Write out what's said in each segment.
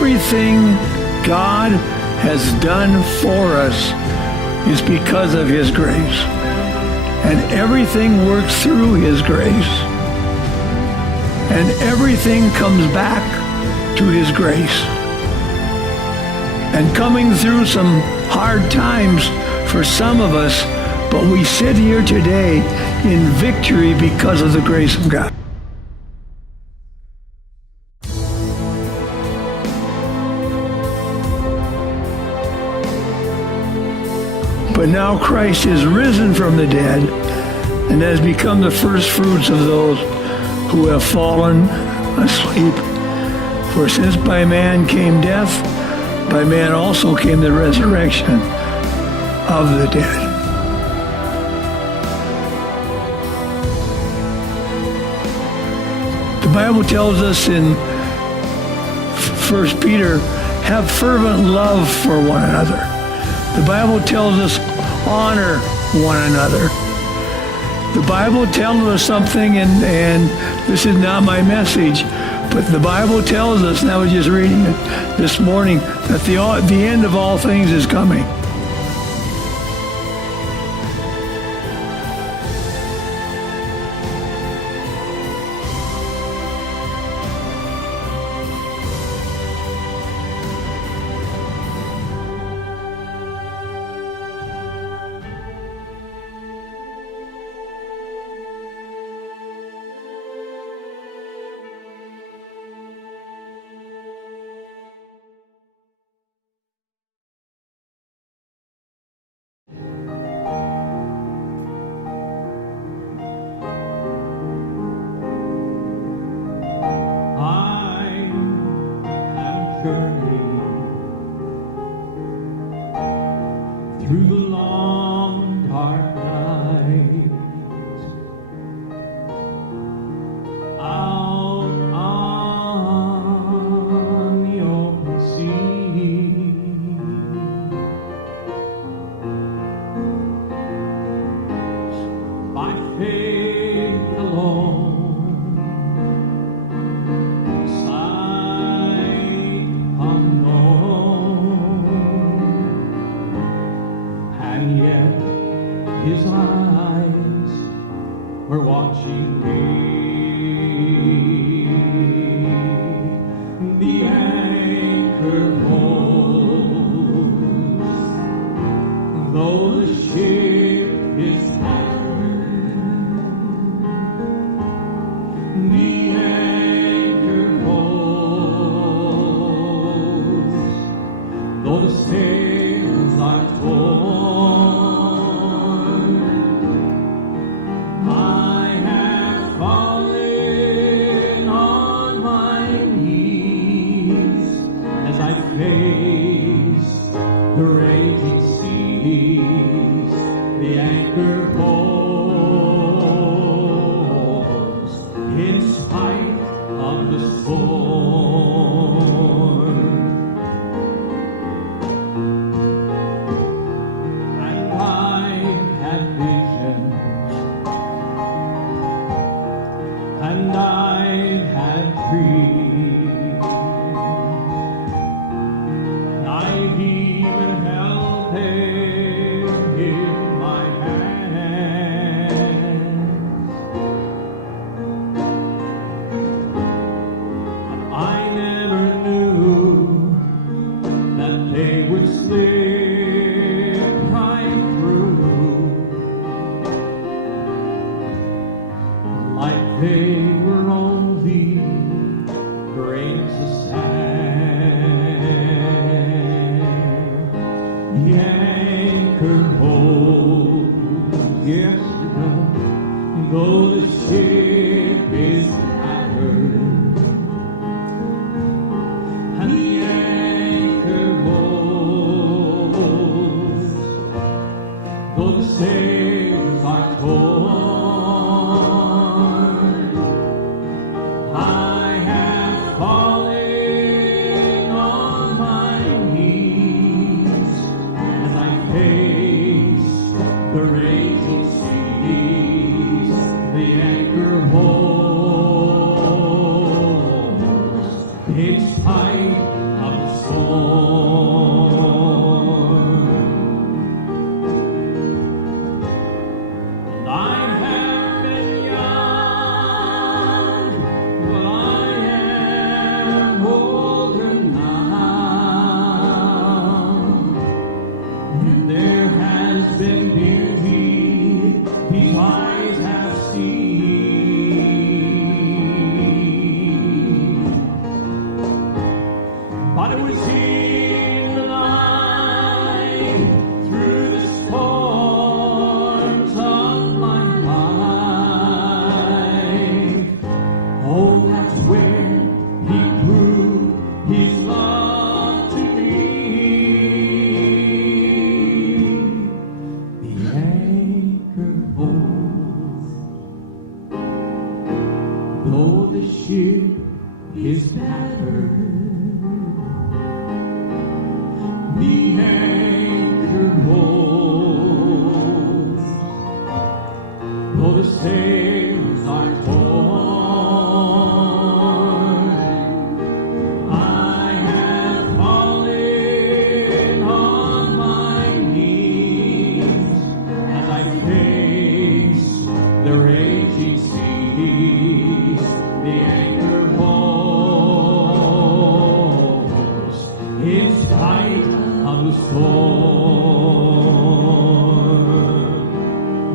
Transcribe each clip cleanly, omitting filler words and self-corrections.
everything God has done for us is because of His grace. And everything works through His grace. And everything comes back to His grace. And coming through some hard times for some of us, but we sit here today in victory because of the grace of God. But now Christ is risen from the dead and has become the first fruits of those who have fallen asleep. For since by man came death, by man also came the resurrection of the dead. The Bible tells us in 1 Peter, have fervent love for one another. The Bible tells us honor one another. The Bible tells us something, and this is not my message, but the Bible tells us, and I was just reading it this morning, that the end of all things is coming. Through the long dark night, out on the open sea, by faith alone, sight unknown, and yet His eyes were watching me. The anchor holds, though the ship is battered. The anchor holds, though the sails are torn. I have fallen on my knees as I face the raging seas. The anchor holds in spite of the storm. And I've had visions, and I've had dreams, and I've even held them in my hands. I never knew that they would slip right through, like they were only grains of sand. The anchor holds, yes it does, though the ship is battered. And the anchor holds, though the sails are torn. I have fallen on my knees as I face the raging seas. The anchor holds in spite of ship is battered, the anchor holds, though the sails are torn. I have fallen on my knees as I face the raging seas. The anchor holds in spite of the storm.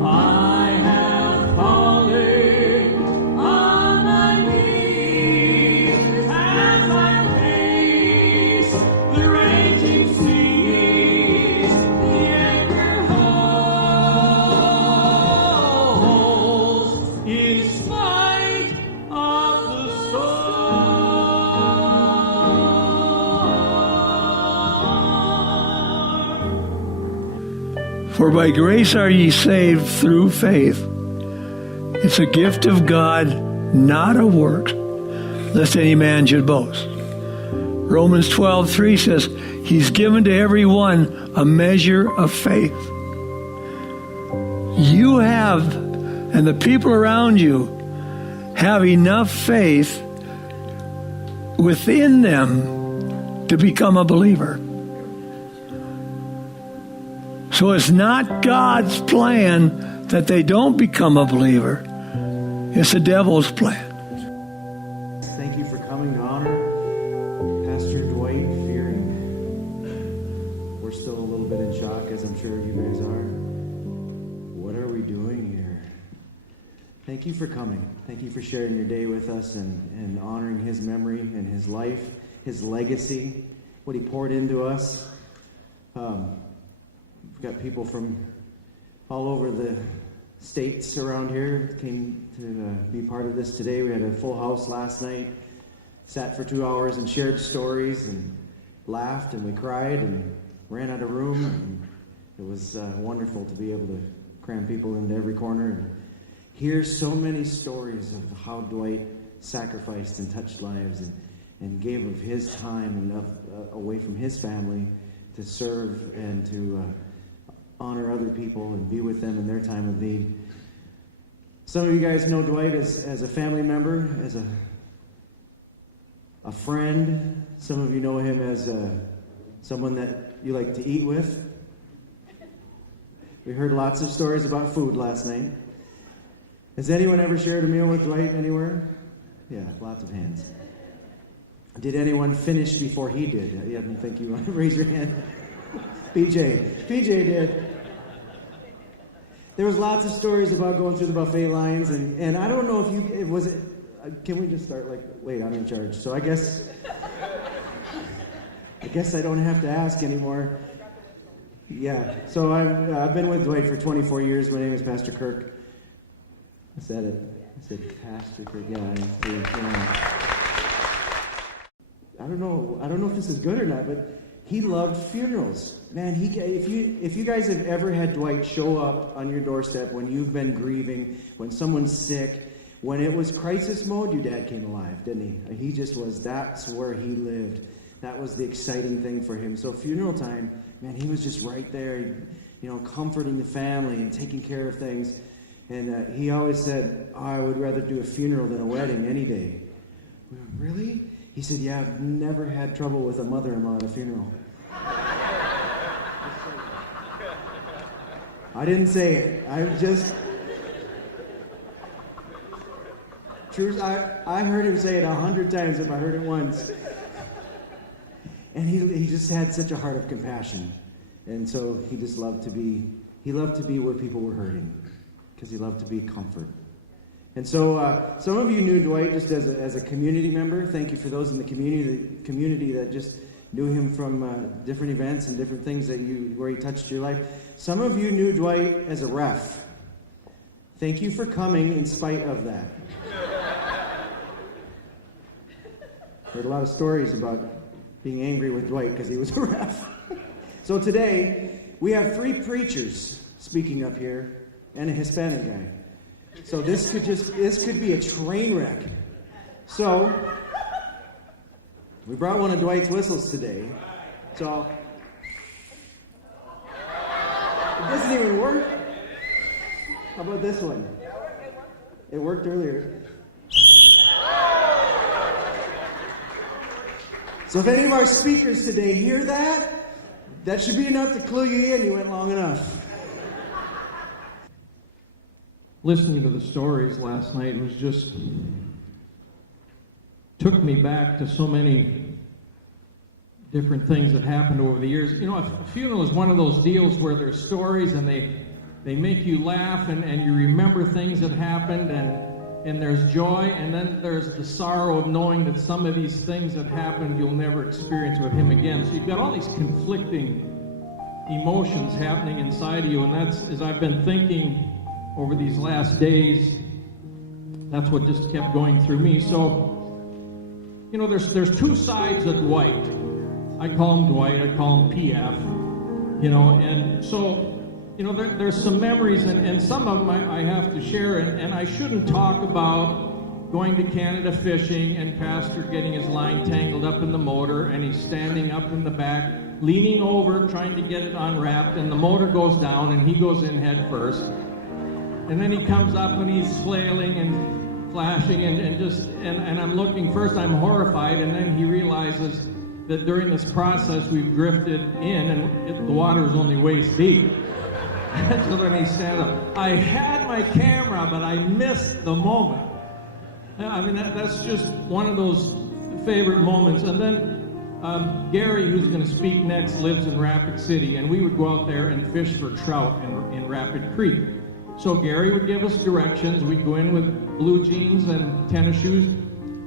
I have fallen on my knees as I face the raging seas. The anchor holds in spite of the storm. For by grace are ye saved through faith. It's a gift of God, not of works, lest any man should boast. Romans 12:3 says, He's given to everyone a measure of faith. You have, and the people around you, have enough faith within them to become a believer. So it's not God's plan that they don't become a believer. It's the devil's plan. Thank you for coming to honor Pastor Dwight Fearing. We're still a little bit in shock, as I'm sure you guys are. What are we doing here? Thank you for coming. Thank you for sharing your day with us and honoring his memory and his life, his legacy, what he poured into us. We've got people from all over the states around here came to be part of this today. We had a full house last night, sat for 2 hours and shared stories and laughed and we cried and ran out of room. And it was wonderful to be able to cram people into every corner and hear so many stories of how Dwight sacrificed and touched lives and gave of his time and away from his family to serve and to honor other people and be with them in their time of need. Some of you guys know Dwight as a family member, as a friend. Some of you know him as someone that you like to eat with. We heard lots of stories about food last night. Has anyone ever shared a meal with Dwight anywhere? Yeah, lots of hands. Did anyone finish before he did? I didn't think you want to raise your hand. PJ did. There was lots of stories about going through the buffet lines, and I don't know if can we just start wait, I'm in charge. So I guess I don't have to ask anymore. Yeah, so I've been with Dwight for 24 years. My name is Pastor Kirk. I said it. I said Pastor Kirk. Yeah. I don't know if this is good or not, but he loved funerals. Man, if you guys have ever had Dwight show up on your doorstep when you've been grieving, when someone's sick, when it was crisis mode, your dad came alive, didn't he? That's where he lived. That was the exciting thing for him. So funeral time, man, he was just right there, comforting the family and taking care of things. And he always said, I would rather do a funeral than a wedding any day. We went, really? He said, yeah, I've never had trouble with a mother-in-law at a funeral. I didn't say it. I heard him say it 100 times if I heard it once. And he just had such a heart of compassion. And so he just loved to be where people were hurting, because he loved to be comfort. And so some of you knew Dwight just as a community member. Thank you for those in the community that just knew him from different events and different things where he touched your life. Some of you knew Dwight as a ref. Thank you for coming in spite of that. Heard a lot of stories about being angry with Dwight because he was a ref. So today, we have 3 preachers speaking up here and a Hispanic guy. So this could be a train wreck. So, we brought one of Dwight's whistles today. So, it doesn't even work. How about this one? It worked earlier. So if any of our speakers today hear that, that should be enough to clue you in. You went long enough. Listening to the stories last night was just took me back to so many different things that happened over the years. You know, a funeral is one of those deals where there's stories and they make you laugh and you remember things that happened and there's joy, and then there's the sorrow of knowing that some of these things that happened you'll never experience with him again. So you've got all these conflicting emotions happening inside of you, and that's, as I've been thinking over these last days, that's what just kept going through me. So, you know, there's two sides of Dwight. I call him Dwight, I call him PF, you know, and so, you know, there's some memories, and some of them I have to share, and I shouldn't talk about going to Canada fishing and Pastor getting his line tangled up in the motor, and he's standing up in the back, leaning over, trying to get it unwrapped, and the motor goes down, and he goes in head first. And then he comes up, and he's flailing and flashing, and I'm looking, first I'm horrified, and then he realizes that during this process we've drifted in, and the water is only waist deep. So then he stands up. I had my camera, but I missed the moment. I mean, that's just one of those favorite moments. And then Gary, who's going to speak next, lives in Rapid City, and we would go out there and fish for trout in Rapid Creek. So Gary would give us directions. We'd go in with blue jeans and tennis shoes,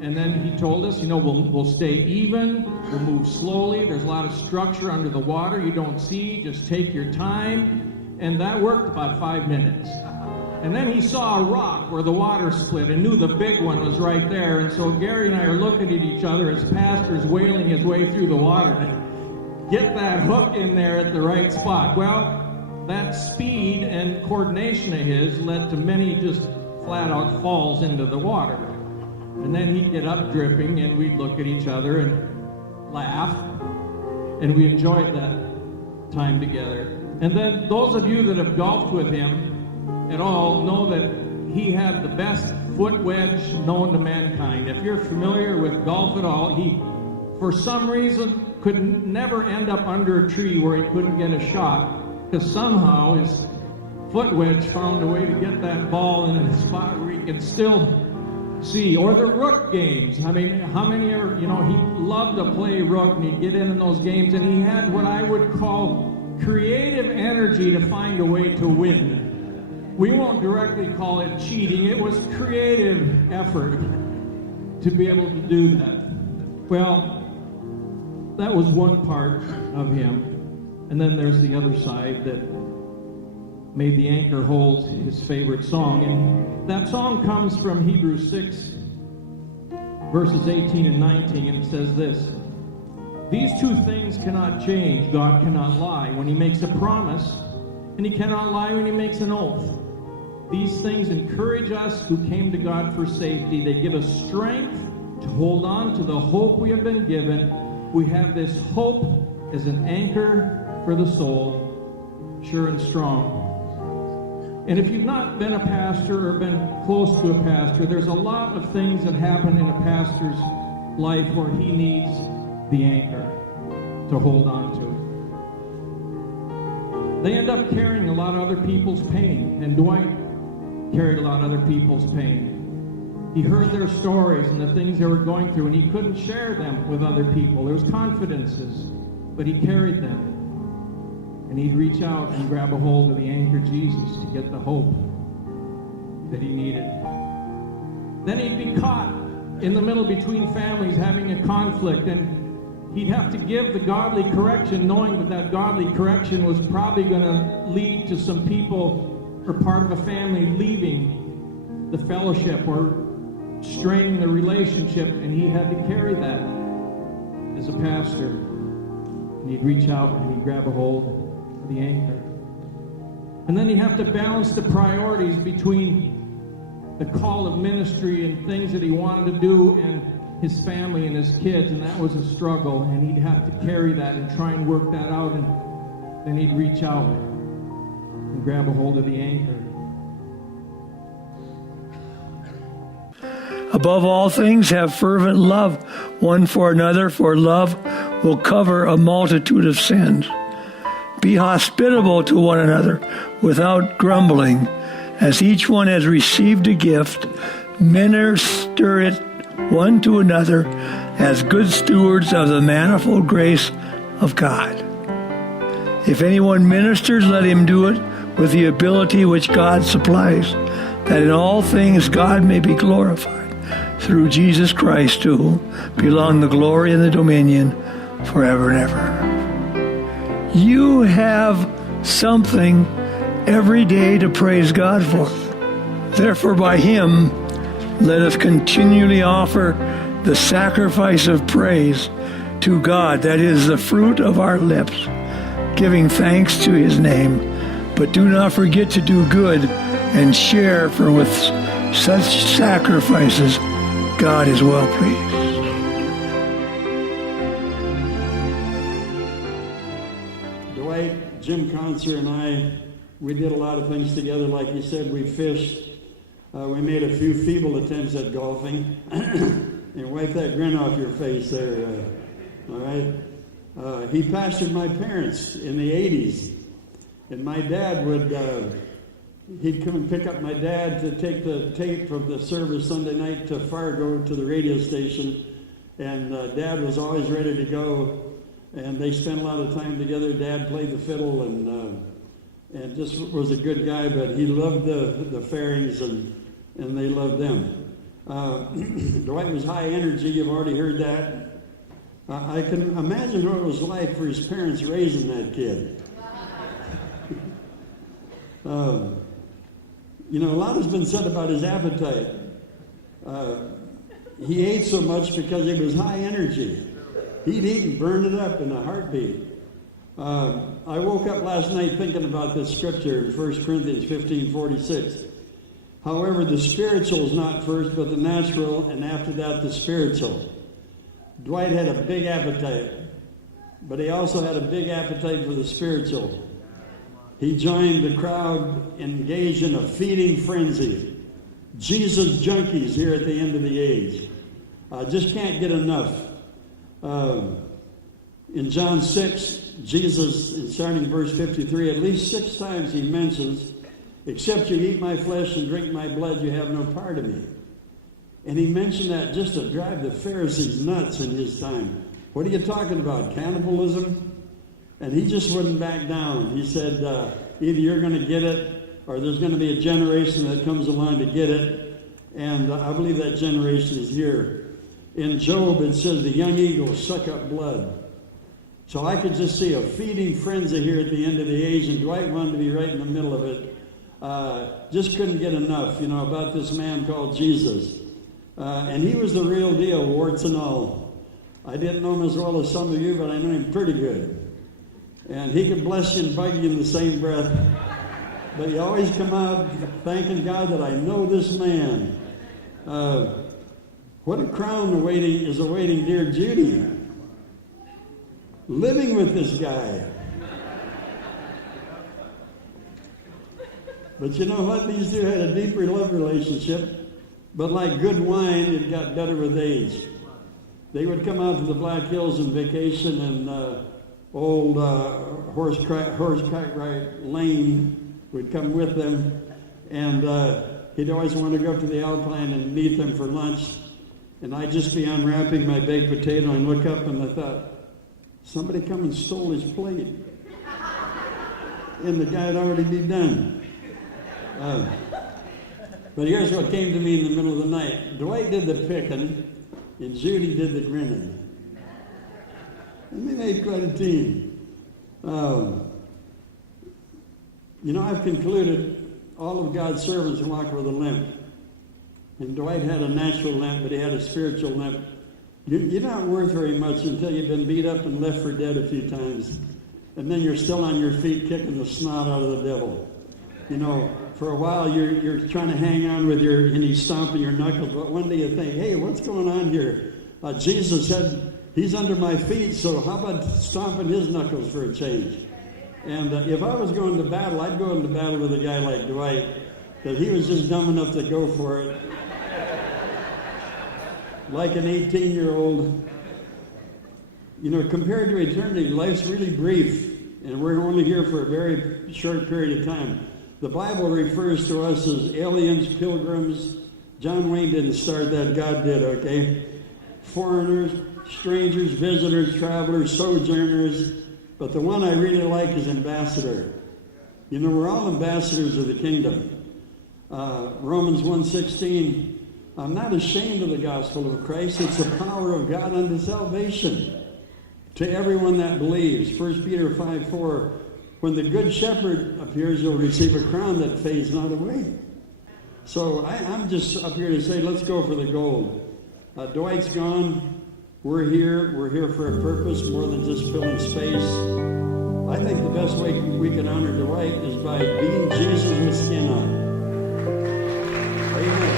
and then he told us, you know, we'll stay even, we'll move slowly, there's a lot of structure under the water you don't see, just take your time. And that worked about 5 minutes. And then he saw a rock where the water split and knew the big one was right there. And so Gary and I are looking at each other as Pastor's wailing his way through the water to get that hook in there at the right spot. Well, that speed and coordination of his led to many just flat out falls into the water. And then he'd get up dripping, and we'd look at each other and laugh. And we enjoyed that time together. And then those of you that have golfed with him at all know that he had the best foot wedge known to mankind. If you're familiar with golf at all, he, for some reason, could never end up under a tree where he couldn't get a shot, because somehow his foot wedge found a way to get that ball in a spot where he could still see. Or the rook games. I mean, how many ever, you know, he loved to play rook, and he'd get in those games, and he had what I would call creative energy to find a way to win. We won't directly call it cheating. It was creative effort to be able to do that. Well, that was one part of him. And then there's the other side that made the anchor hold his favorite song. And that song comes from Hebrews 6, verses 18 and 19, and it says this: these two things cannot change. God cannot lie when he makes a promise, and he cannot lie when he makes an oath. These things encourage us who came to God for safety. They give us strength to hold on to the hope we have been given. We have this hope as an anchor for the soul, sure and strong. And if you've not been a pastor or been close to a pastor, there's a lot of things that happen in a pastor's life where he needs the anchor to hold on to. They end up carrying a lot of other people's pain, and Dwight carried a lot of other people's pain. He heard their stories and the things they were going through, and he couldn't share them with other people. There was confidences, but he carried them. And he'd reach out and grab a hold of the anchor Jesus to get the hope that he needed. Then he'd be caught in the middle between families having a conflict, and he'd have to give the godly correction, knowing that that godly correction was probably going to lead to some people or part of a family leaving the fellowship or straining the relationship, and he had to carry that as a pastor. And he'd reach out and he'd grab a hold of the anchor. And then he'd have to balance the priorities between the call of ministry and things that he wanted to do, and his family and his kids, and that was a struggle, and he'd have to carry that and try and work that out, and then he'd reach out and grab a hold of the anchor. Above all things, have fervent love one for another, for love will cover a multitude of sins. Be hospitable to one another without grumbling. As each one has received a gift, minister it one to another as good stewards of the manifold grace of God. If anyone ministers, let him do it with the ability which God supplies, that in all things God may be glorified through Jesus Christ, to whom belong the glory and the dominion forever and ever. You have something every day to praise God for. Therefore, by him, let us continually offer the sacrifice of praise to God, that is the fruit of our lips, giving thanks to his name. But do not forget to do good and share, for with such sacrifices, God is well pleased. Dwight, Jim Concert, and I, we did a lot of things together. Like you said, we fished. We made a few feeble attempts at golfing. And wipe that grin off your face there. All right. He pastored my parents in the 80s. And my dad would, he'd come and pick up my dad to take the tape of the service Sunday night to Fargo to the radio station. And Dad was always ready to go. And they spent a lot of time together. Dad played the fiddle and just was a good guy, but he loved the Fairings and they loved them. Dwight was high energy. You've already heard that. I can imagine what it was like for his parents raising that kid. You know, a lot has been said about his appetite. He ate so much because he was high energy. He'd eat and burn it up in a heartbeat. I woke up last night thinking about this scripture in 1 Corinthians 15:46. However, the spiritual is not first, but the natural, and after that, the spiritual. Dwight had a big appetite, but he also had a big appetite for the spiritual. He joined the crowd engaged in a feeding frenzy. Jesus junkies here at the end of the age. Just can't get enough. In John 6, Jesus, starting in verse 53, at least 6 times he mentions, except you eat my flesh and drink my blood, you have no part of me. And he mentioned that just to drive the Pharisees nuts in his time. What are you talking about, cannibalism? And he just wouldn't back down. He said, either you're going to get it, or there's going to be a generation that comes along to get it. And I believe that generation is here. In Job, it says the young eagles suck up blood. So I could just see a feeding frenzy here at the end of the age, and Dwight wanted to be right in the middle of it. Just couldn't get enough, about this man called Jesus. And he was the real deal, warts and all. I didn't know him as well as some of you, but I knew him pretty good. And he could bless you and bug you in the same breath. But he always come out thanking God that I know this man. What a crown is awaiting dear Judy. Living with this guy. But you know what? These two had a deeper love relationship. But like good wine, it got better with age. They would come out to the Black Hills on vacation, and old horse Cartwright Lane would come with them. And he'd always want to go up to the Alpine and meet them for lunch. And I'd just be unwrapping my baked potato and look up, and I thought, somebody come and stole his plate. And the guy had already been done. But here's what came to me in the middle of the night. Dwight did the picking, and Judy did the grinning. And they made quite a team. I've concluded all of God's servants walk with a limp. And Dwight had a natural limp, but he had a spiritual limp. You're not worth very much until you've been beat up and left for dead a few times. And then you're still on your feet kicking the snot out of the devil. You know, for a while you're trying to hang on with and he's stomping your knuckles, but one day you think, hey, what's going on here? Jesus said, he's under my feet, so how about stomping his knuckles for a change? And if I was going to battle, I'd go into battle with a guy like Dwight, because he was just dumb enough to go for it. Like an 18-year-old. You know, compared to eternity, life's really brief, and we're only here for a very short period of time. The Bible refers to us as aliens, pilgrims. John Wayne didn't start that, God did, okay? Foreigners, strangers, visitors, travelers, sojourners. But the one I really like is ambassador. You know, we're all ambassadors of the kingdom. Romans 1:16, I'm not ashamed of the gospel of Christ. It's the power of God unto salvation to everyone that believes. 1 Peter 5:4, when the good shepherd appears, you'll receive a crown that fades not away. So I'm just up here to say, let's go for the gold. Dwight's gone. We're here. We're here for a purpose more than just filling space. I think the best way we can honor Dwight is by being Jesus with skin on. Amen.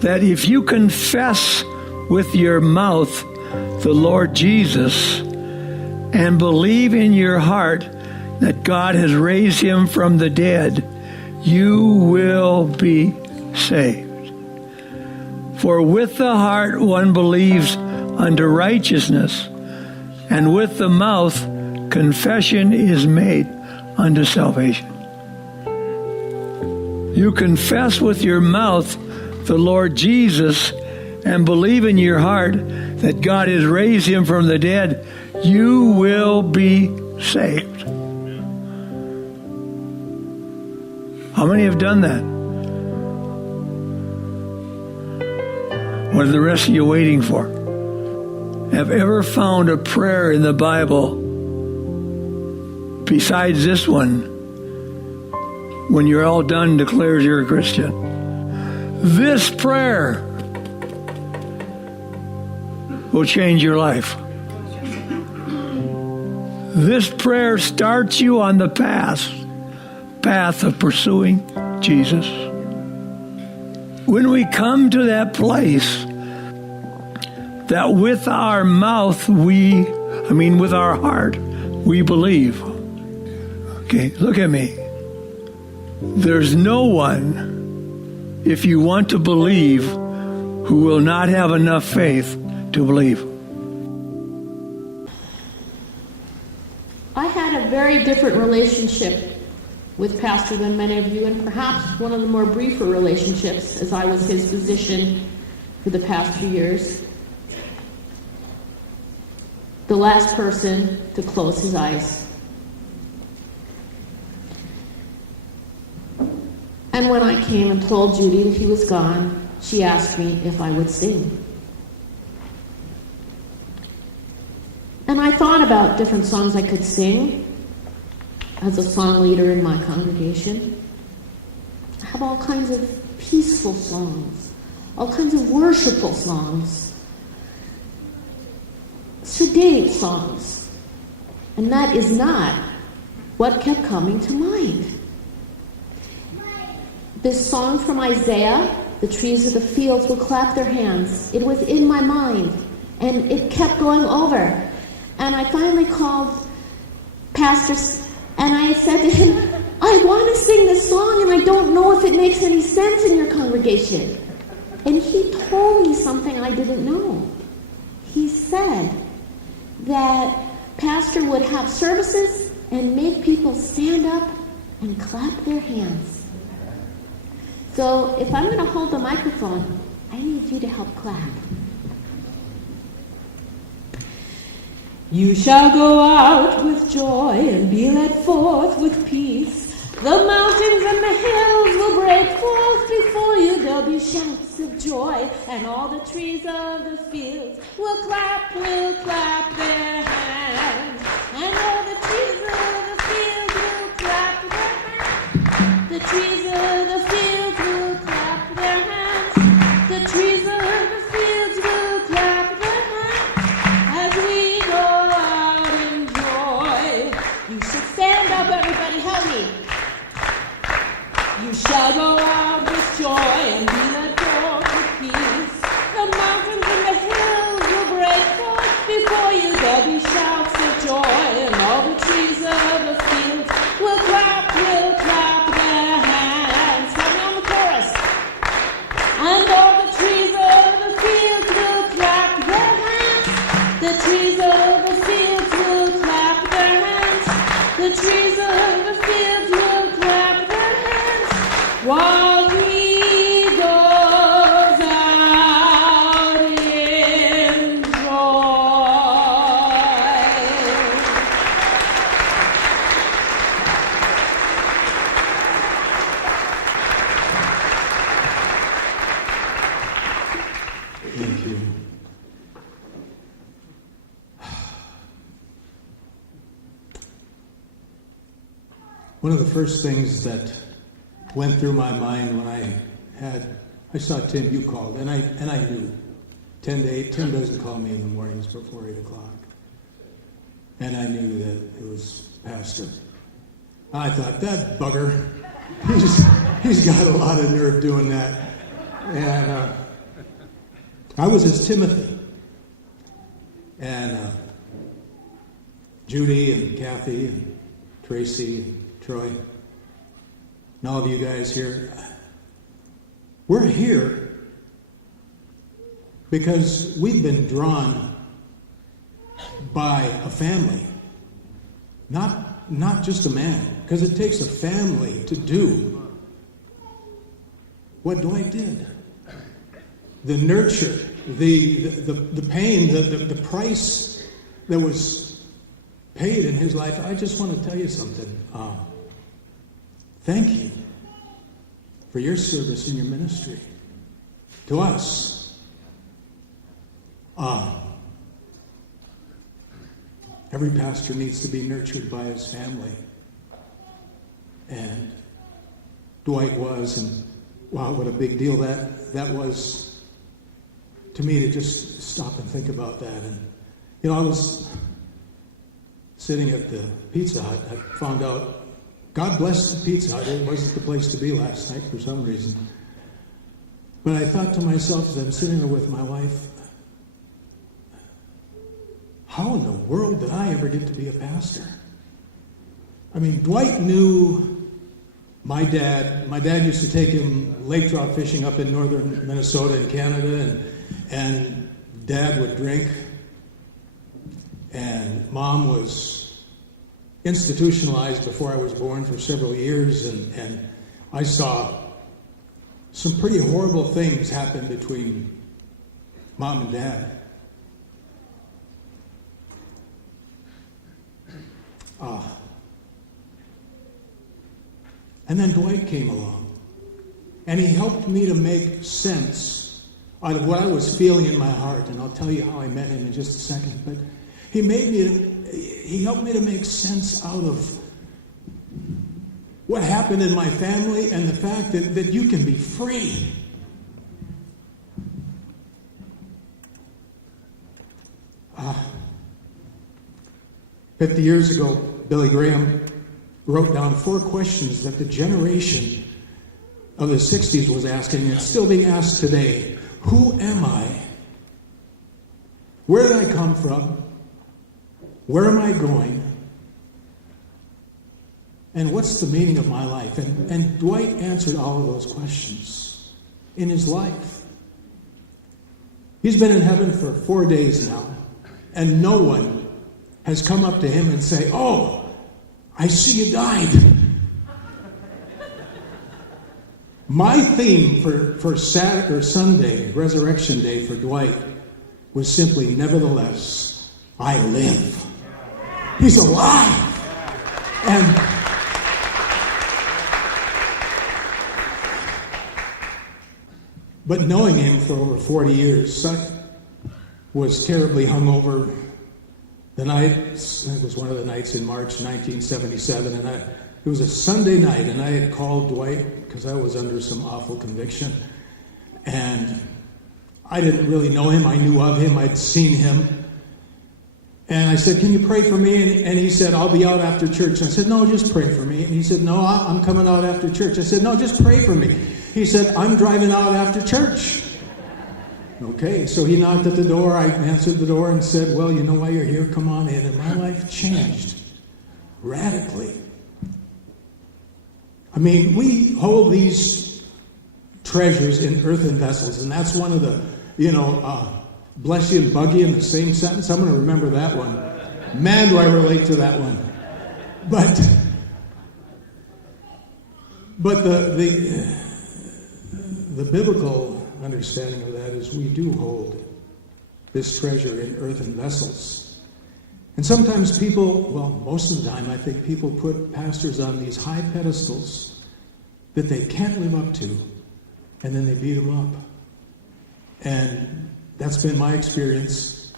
That if you confess with your mouth the Lord Jesus and believe in your heart that God has raised him from the dead, you will be saved. For with the heart one believes unto righteousness, and with the mouth confession is made unto salvation. You confess with your mouth the Lord Jesus and believe in your heart that God has raised him from the dead, you will be saved. How many have done that? What are the rest of you waiting for? Have ever found a prayer in the Bible besides this one, when you're all done, declares you're a Christian? This prayer will change your life. This prayer starts you on the path of pursuing Jesus. When we come to that place that with our mouth with our heart, we believe. Okay, look at me. There's no one, if you want to believe, who will not have enough faith to believe. I had a very different relationship with Pastor than many of you, and perhaps one of the more briefer relationships, as I was his physician for the past few years. The last person to close his eyes. And when I came and told Judy that he was gone, she asked me if I would sing. And I thought about different songs I could sing as a song leader in my congregation. I have all kinds of peaceful songs, all kinds of worshipful songs, sedate songs. And that is not what kept coming to mind. This song from Isaiah, the trees of the fields will clap their hands. It was in my mind, and it kept going over. And I finally called Pastor, and I said to him, I want to sing this song, and I don't know if it makes any sense in your congregation. And he told me something I didn't know. He said that Pastor would have services and make people stand up and clap their hands. So if I'm going to hold the microphone, I need you to help clap. You shall go out with joy and be led forth with peace. The mountains and the hills will break forth before you. There'll be shouts of joy, and all the trees of the fields will clap their hands. And all the trees of the fields will clap their hands. The trees of the fields will clap their hands. The trees of the fields will clap their hands as we go out in joy. You should stand up, everybody. Help me. You shall go out with joy and be led forth with peace. The mountains and the hills will break forth before you. There'll be shouts of joy, and all the trees of the fields will clap their hands. Help me on the chorus. And all the trees of the fields will clap their hands. The trees of the fields will clap their hands. The trees of the fields will clap their hands while he goes out in joy. Thank you. One of the first things that went through my mind when I saw Tim, you called, and I knew 10 to 8. Tim doesn't call me in the mornings before 8 o'clock. And I knew that it was Pastor. I thought, that bugger, he's got a lot of nerve doing that. And I was his Timothy. And Judy and Kathy and Tracy and Troy, and all of you guys here, we're here because we've been drawn by a family, not just a man, because it takes a family to do what Dwight did. The nurture, the pain, the price that was paid in his life. I just want to tell you something. Thank you for your service in your ministry to us. Every pastor needs to be nurtured by his family. And Dwight was, and wow, what a big deal that was to me, to just stop and think about that. And, I was sitting at the Pizza Hut. I found out, God bless the Pizza Hut. It wasn't the place to be last night for some reason. But I thought to myself as I'm sitting there with my wife, how in the world did I ever get to be a pastor? I mean, Dwight knew my dad. My dad used to take him lake trout fishing up in northern Minnesota and Canada, and Dad would drink, and Mom was institutionalized before I was born for several years, and I saw some pretty horrible things happen between Mom and Dad. And then Dwight came along, and he helped me to make sense out of what I was feeling in my heart, and I'll tell you how I met him in just a second. But he helped me to make sense out of what happened in my family and the fact that you can be free. Uh, 50 years ago, Billy Graham wrote down 4 questions that the generation of the 60s was asking, and it's still being asked today. Who am I? Where did I come from? Where am I going? And what's the meaning of my life? And Dwight answered all of those questions in his life. He's been in heaven for 4 days now, and no one has come up to him and say, "Oh, I see you died." My theme for Saturday or Sunday, Resurrection Day for Dwight, was simply, nevertheless, I live. He's alive. But knowing him for over 40 years, I was terribly hungover the night. It was one of the nights in March 1977, and it was a Sunday night, and I had called Dwight because I was under some awful conviction. And I didn't really know him. I knew of him. I'd seen him. And I said, can you pray for me? And he said, I'll be out after church. And I said, no, just pray for me. And he said, no, I'm coming out after church. I said, no, just pray for me. He said, I'm driving out after church. Okay, so he knocked at the door. I answered the door and said, well, you know why you're here? Come on in. And my life changed radically. I mean, we hold these treasures in earthen vessels, and that's one of the, bless you and bug you in the same sentence. I'm going to remember that one. Man, do I relate to that one. But the biblical understanding of that is we do hold this treasure in earthen vessels. And sometimes people, well, most of the time, I think people put pastors on these high pedestals that they can't live up to, and then they beat them up. And that's been my experience.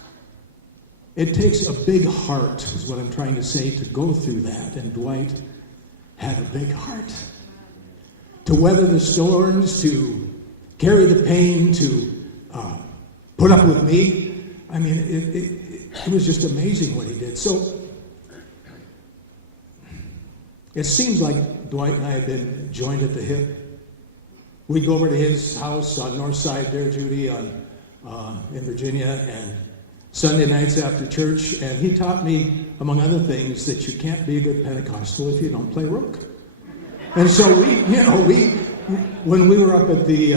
It takes a big heart, is what I'm trying to say, to go through that. And Dwight had a big heart. To weather the storms, to carry the pain, to put up with me. I mean, it was just amazing what he did. So, it seems like Dwight and I have been joined at the hip. We'd go over to his house on North Side there, Judy, in Virginia, and Sunday nights after church, and he taught me, among other things, that you can't be a good Pentecostal if you don't play rook. And so when we were up at the,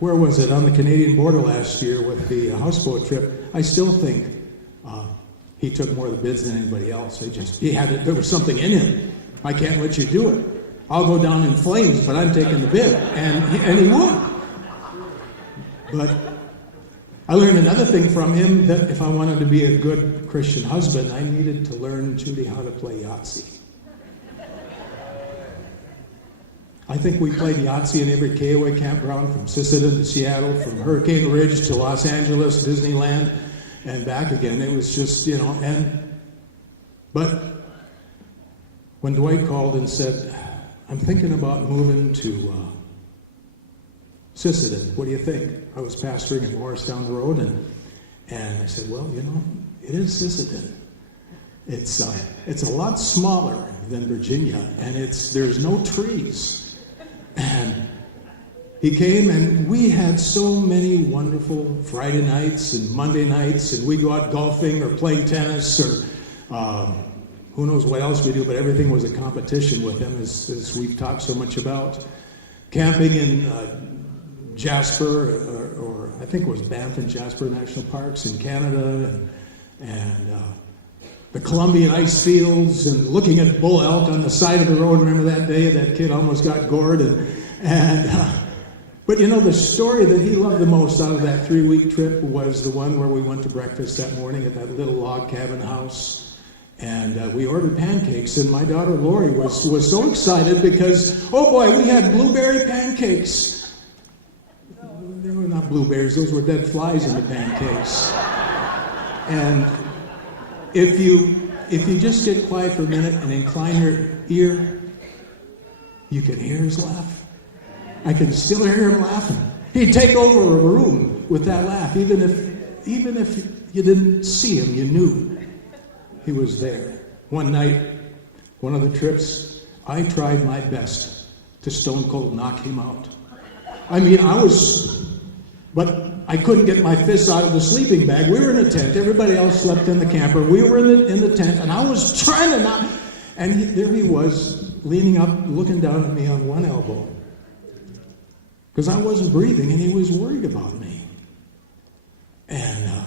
where was it, on the Canadian border last year with the houseboat trip, I still think he took more of the bids than anybody else. There was something in him. I can't let you do it. I'll go down in flames, but I'm taking the bid. And he would. But I learned another thing from him, that if I wanted to be a good Christian husband, I needed to learn, Judy, how to play Yahtzee. I think we played Yahtzee in every KOA campground, from Sisseton to Seattle, from Hurricane Ridge to Los Angeles, Disneyland, and back again. It was just, but when Dwight called and said, I'm thinking about moving to Sisseton, what do you think? I was pastoring in Morris down the road, and I said, well, it is Sisseton. It's a lot smaller than Virginia, and there's no trees. And he came, and we had so many wonderful Friday nights and Monday nights, and we'd go out golfing or playing tennis or who knows what else we do, but everything was a competition with him, as we've talked so much about. Camping in Jasper, or I think it was Banff and Jasper National Parks in Canada, and the Columbian ice fields, and looking at bull elk on the side of the road. Remember that day that kid almost got gored? But the story that he loved the most out of that 3-week trip was the one where we went to breakfast that morning at that little log cabin house. And we ordered pancakes, and my daughter Lori was so excited because, oh boy, we had blueberry pancakes. They were not blueberries, those were dead flies in the pancakes. And if you just get quiet for a minute and incline your ear, you can hear his laugh. I can still hear him laughing. He'd take over a room with that laugh. Even if you didn't see him, you knew he was there. One night, one of the trips, I tried my best to stone cold knock him out. I mean, but I couldn't get my fists out of the sleeping bag. We were in a tent. Everybody else slept in the camper. We were in the tent, and I was trying to knock. And there he was, leaning up, looking down at me on one elbow. Because I wasn't breathing, and he was worried about me. And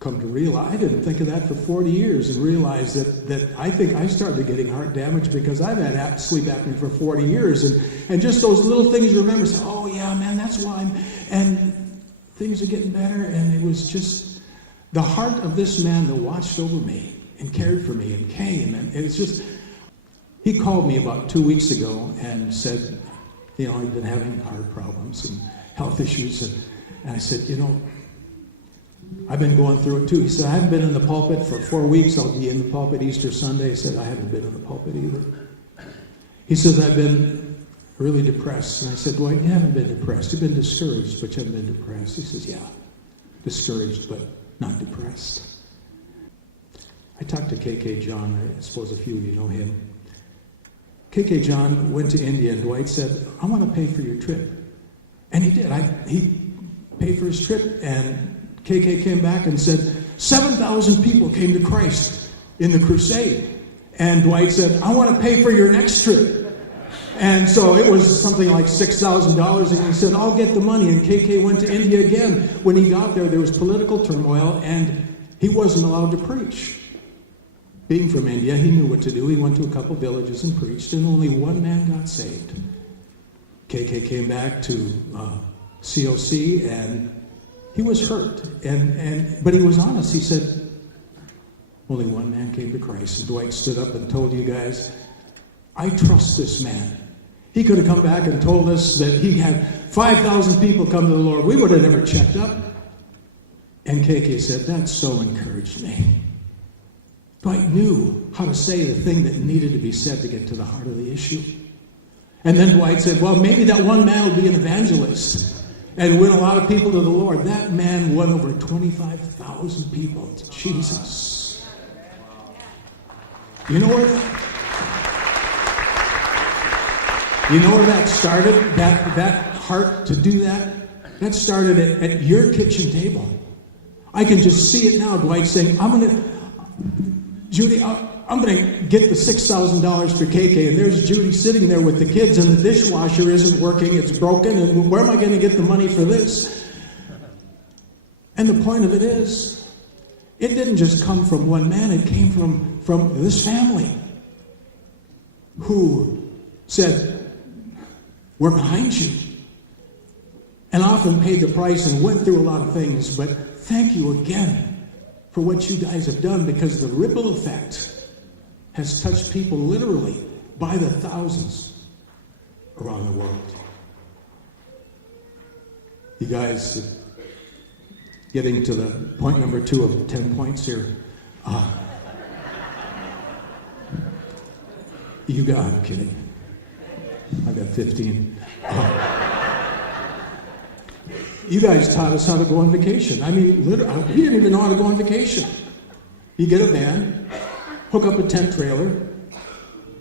come to realize, I didn't think of that for 40 years, and realized that I think I started getting heart damage because I've had sleep apnea for 40 years. And just those little things you remember, say, oh yeah, man, that's why and things are getting better. And it was just the heart of this man that watched over me and cared for me and came. And it's just, he called me about 2 weeks ago and said, I've been having heart problems and health issues. And I said, I've been going through it too. He said, I haven't been in the pulpit for 4 weeks. I'll be in the pulpit Easter Sunday. I said, I haven't been in the pulpit either. He says, I've been really depressed. And I said, Dwight, you haven't been depressed. You've been discouraged, but you haven't been depressed. He says, yeah, discouraged, but not depressed. I talked to KK John. I suppose a few of you know him. KK John went to India, and Dwight said, I want to pay for your trip. And he did. He paid for his trip, and KK came back and said, 7,000 people came to Christ in the crusade. And Dwight said, I want to pay for your next trip. And so it was something like $6,000, and he said, I'll get the money. And KK went to India again. When he got there was political turmoil, and he wasn't allowed to preach. Being from India, he knew what to do. He went to a couple villages and preached, and only one man got saved. KK came back to COC, and he was hurt. But he was honest. He said, only one man came to Christ. And Dwight stood up and told you guys, I trust this man. He could have come back and told us that he had 5,000 people come to the Lord. We would have never checked up. And KK said, that so encouraged me. Dwight knew how to say the thing that needed to be said to get to the heart of the issue. And then Dwight said, well, maybe that one man will be an evangelist and win a lot of people to the Lord. That man won over 25,000 people to Jesus. You know where that started? That heart to do that? That started at your kitchen table. I can just see it now, Dwight saying, Judy, I'm going to get the $6,000 for KK, and there's Judy sitting there with the kids, and the dishwasher isn't working, it's broken, and where am I going to get the money for this? And the point of it is, it didn't just come from one man, it came from this family who said, we're behind you, and often paid the price and went through a lot of things, but thank you again for what you guys have done, because the ripple effect has touched people literally by the thousands around the world. You guys, getting to the point number 2 of 10 points here. I'm kidding. I got 15. You guys taught us how to go on vacation. I mean, literally, we didn't even know how to go on vacation. You get a van, hook up a tent trailer.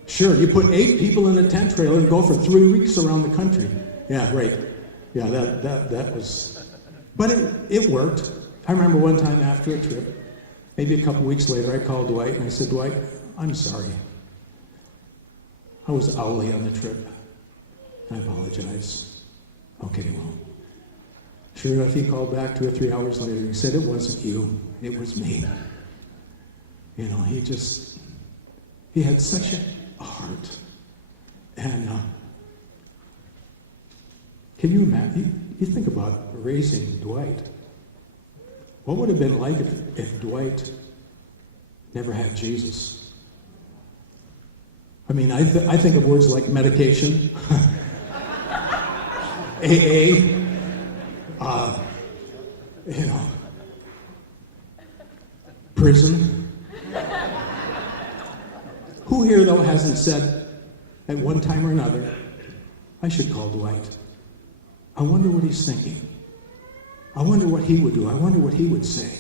Sure, you put 8 people in a tent trailer and go for 3 weeks around the country. Yeah, right. Yeah, that was... But it worked. I remember one time after a trip, maybe a couple weeks later, I called Dwight and I said, Dwight, I'm sorry. I was owly on the trip. I apologize. Okay, well... Sure enough, he called back 2 or 3 hours later and he said, it wasn't you, it was me. You know, he had such a heart. And can you imagine, you think about raising Dwight. What would it have been like if Dwight never had Jesus? I mean, I think of words like medication, AA, prison. Who here, though, hasn't said at one time or another, I should call Dwight. I wonder what he's thinking. I wonder what he would do. I wonder what he would say.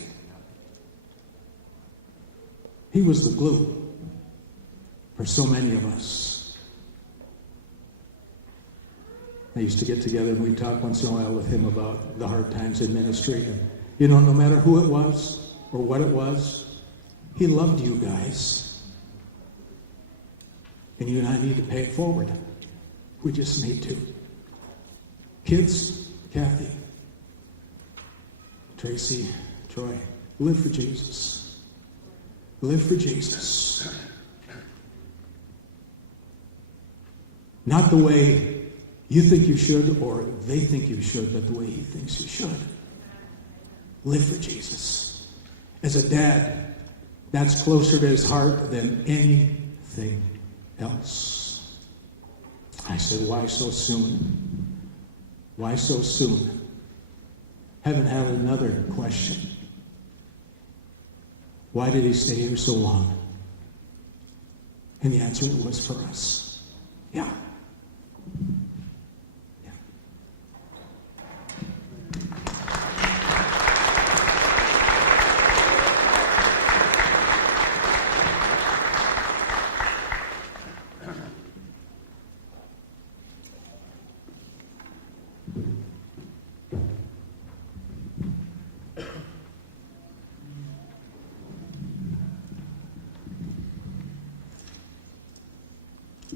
He was the glue for so many of us. I used to get together and we'd talk once in a while with him about the hard times in ministry. And, no matter who it was or what it was, he loved you guys. And you and I need to pay it forward. We just need to. Kids, Kathy, Tracy, Troy, live for Jesus. Live for Jesus. Not the way you think you should or they think you should, but the way he thinks you should. Live for Jesus. As a dad, that's closer to his heart than anything else. I said, why so soon? Why so soon? Haven't had another question. Why did he stay here so long? And the answer was for us. Yeah.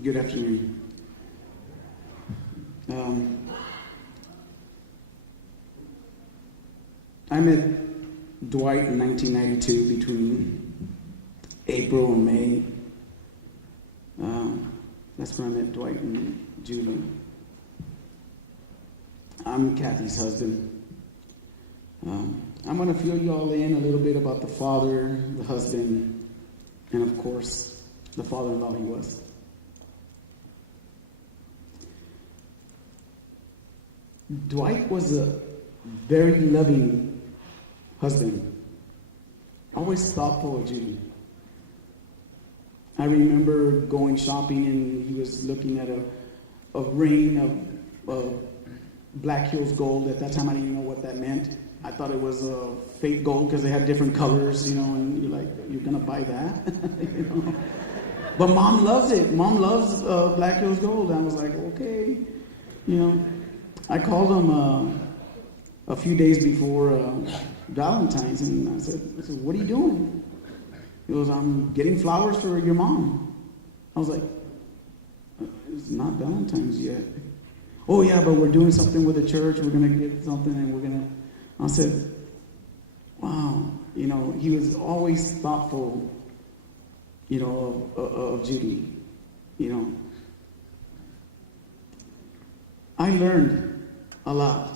Good afternoon. I met Dwight in 1992 between April and May. That's when I met Dwight and Judy. I'm Kathy's husband. I'm going to fill you all in a little bit about the father, the husband, and of course, the father-in-law he was. Dwight was a very loving husband, always thoughtful of Judy. I remember going shopping and he was looking at a ring of Black Hills gold. At that time, I didn't even know what that meant. I thought it was fake gold because they had different colors, and you're like, you're going to buy that? But Mom loves it. Mom loves Black Hills gold. And I was like, okay, I called him a few days before Valentine's, and I said, what are you doing? He goes, I'm getting flowers for your mom. I was like, it's not Valentine's yet. Oh yeah, but we're doing something with the church. We're going to get something, and I said, wow, he was always thoughtful, of Judy, I learned a lot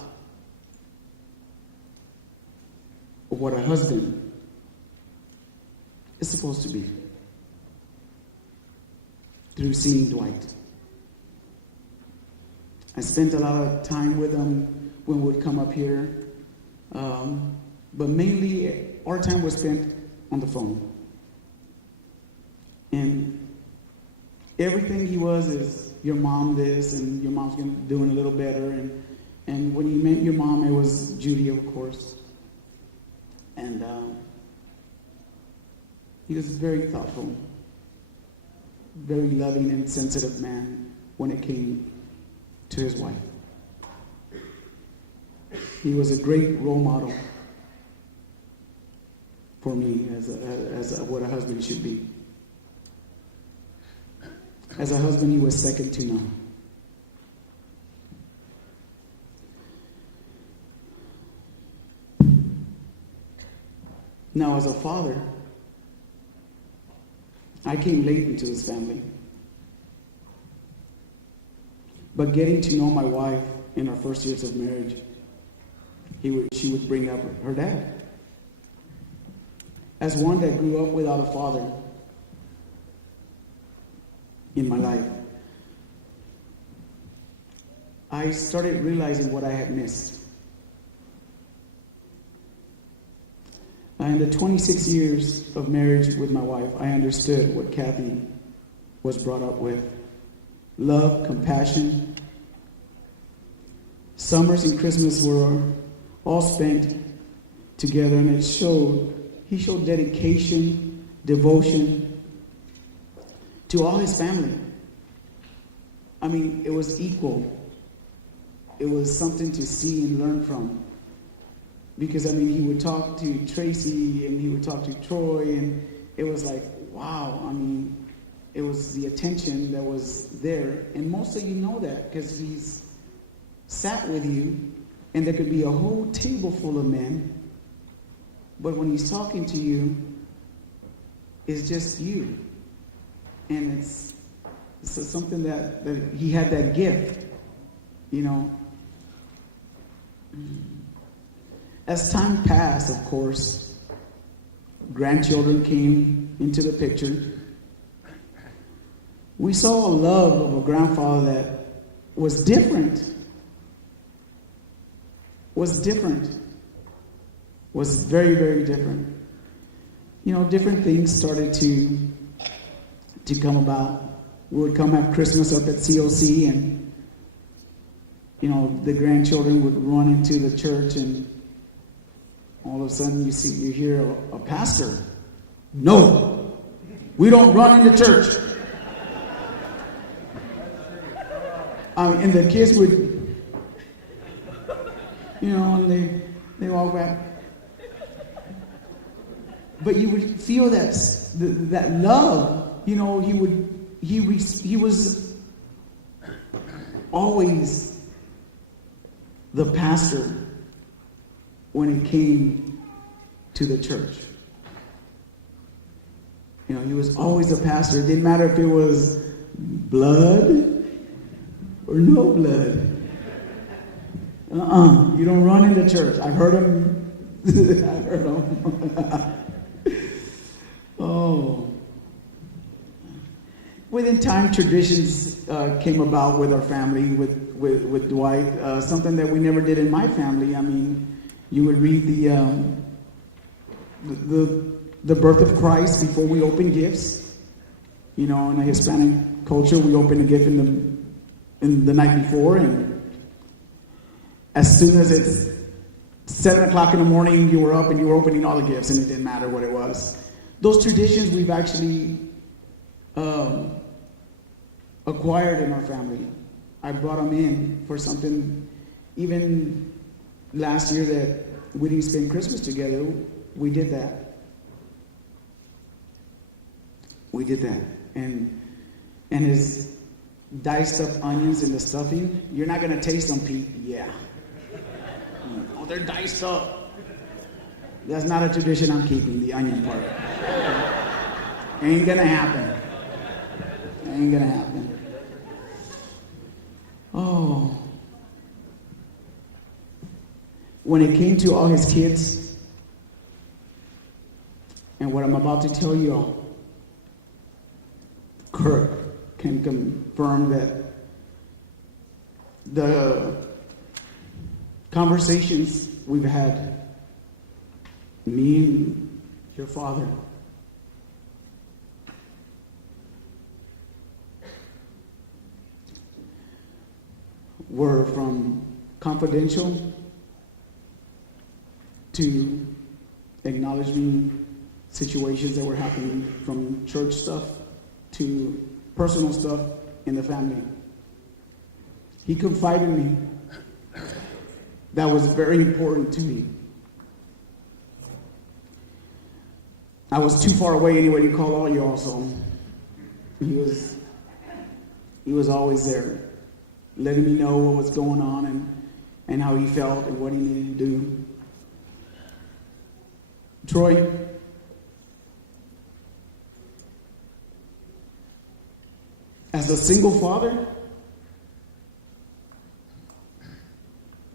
of what a husband is supposed to be through seeing Dwight. I spent a lot of time with him when we would come up here, but mainly our time was spent on the phone. And everything he was is, your mom this, and your mom's doing a little better. And when you met your mom, it was Judy, of course. And he was very thoughtful, very loving and sensitive man when it came to his wife. He was a great role model for me as what a husband should be. As a husband, he was second to none. Now, as a father, I came late into this family. But getting to know my wife in our first years of marriage, she would bring up her dad. As one that grew up without a father in my life, I started realizing what I had missed. In the 26 years of marriage with my wife, I understood what Kathy was brought up with. Love, compassion. Summers and Christmas were all spent together, and he showed dedication, devotion to all his family. I mean, it was equal. It was something to see and learn from. Because, he would talk to Tracy and he would talk to Troy, and it was like, wow. It was the attention that was there. And most of you know that because he's sat with you, and there could be a whole table full of men, but when he's talking to you, it's just you. And it's something that he had that gift, As time passed, of course, grandchildren came into the picture. We saw a love of a grandfather that was different. Was very, very different. Different things started to come about. We would come have Christmas up at COC, and the grandchildren would run into the church, and all of a sudden you hear a pastor. No, we don't run into church. And the kids would, and they walk back. But you would feel that love. He would he was always the pastor when it came to the church. You know, he was always a pastor. It didn't matter if it was blood or no blood. You don't run into church. I've heard him. I've heard him. Oh. Within time, traditions came about with our family, with Dwight. Something that we never did in my family. I mean, you would read the birth of Christ before we open gifts. You know, in a Hispanic culture, we open a gift in the night before, and as soon as it's 7 o'clock in the morning, you were up and you were opening all the gifts, and it didn't matter what it was. Those traditions we've actually acquired in our family. I brought them in for something. Even last year that we didn't spend Christmas together, we did that. We did that. And his diced up onions and the stuffing, you're not going to taste them, Pete. Yeah. Oh, they're diced up. That's not a tradition I'm keeping, the onion part. Ain't going to happen. Ain't going to happen. Oh. When it came to all his kids, and what I'm about to tell you all, Kirk can confirm that the conversations we've had, me and your father, were from confidential to acknowledging situations that were happening, from church stuff to personal stuff in the family. He confided in me. That was very important to me. I was too far away anyway to call all y'all, so he was always there, letting me know what was going on and how he felt and what he needed to do. Troy, as a single father,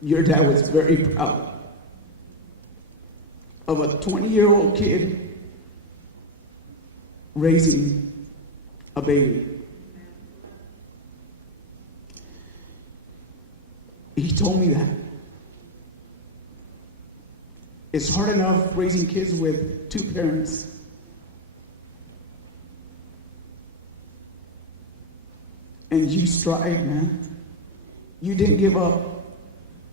your dad was very proud of a 20-year-old kid raising a baby. He told me that. It's hard enough raising kids with two parents. And you strived, man. You didn't give up.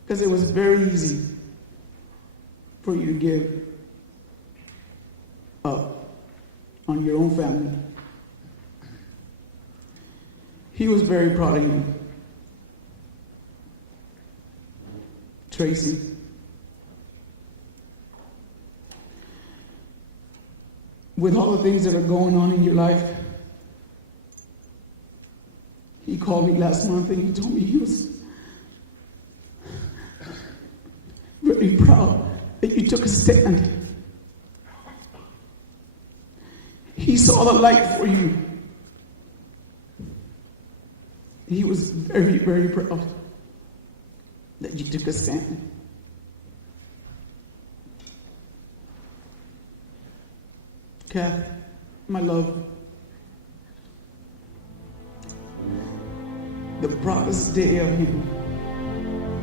Because it was very easy for you to give up on your own family. He was very proud of you. Tracy. With all the things that are going on in your life, he called me last month and he told me he was very proud that you took a stand. He saw the light for you. He was very, very proud that you took a stand. Kath, my love, the proudest day of him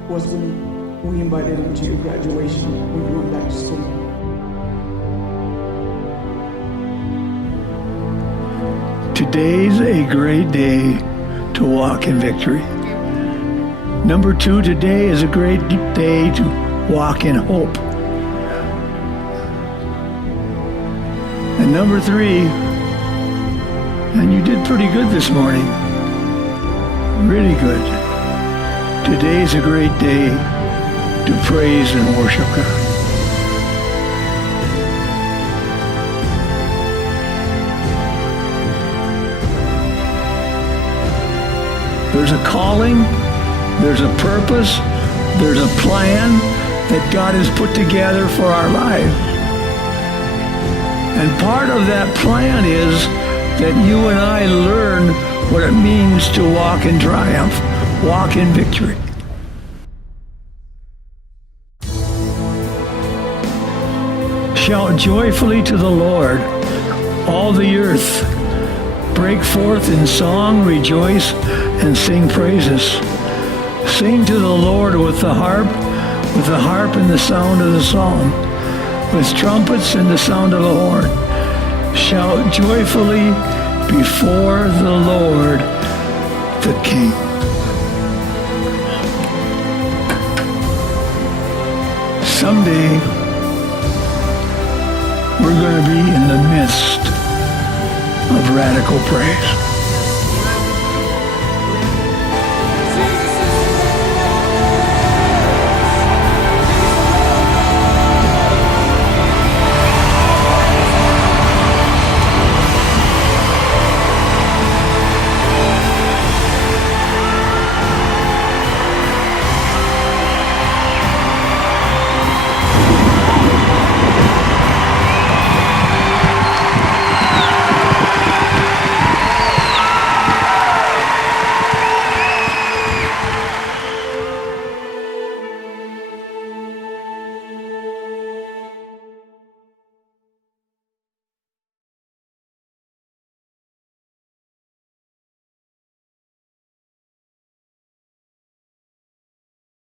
was when we invited him to your graduation when you went back to school. Today's a great day to walk in victory. Number 2, today is a great day to walk in hope. And number 3, and you did pretty good this morning. Really good. Today's a great day to praise and worship God. There's a calling, there's a purpose, there's a plan that God has put together for our lives. And part of that plan is that you and I learn what it means to walk in triumph, walk in victory. Shout joyfully to the Lord, all the earth. Break forth in song, rejoice, and sing praises. Sing to the Lord with the harp and the sound of the psalm, with trumpets and the sound of a horn. Shout joyfully before the Lord, the King. Someday, we're going to be in the midst of radical praise.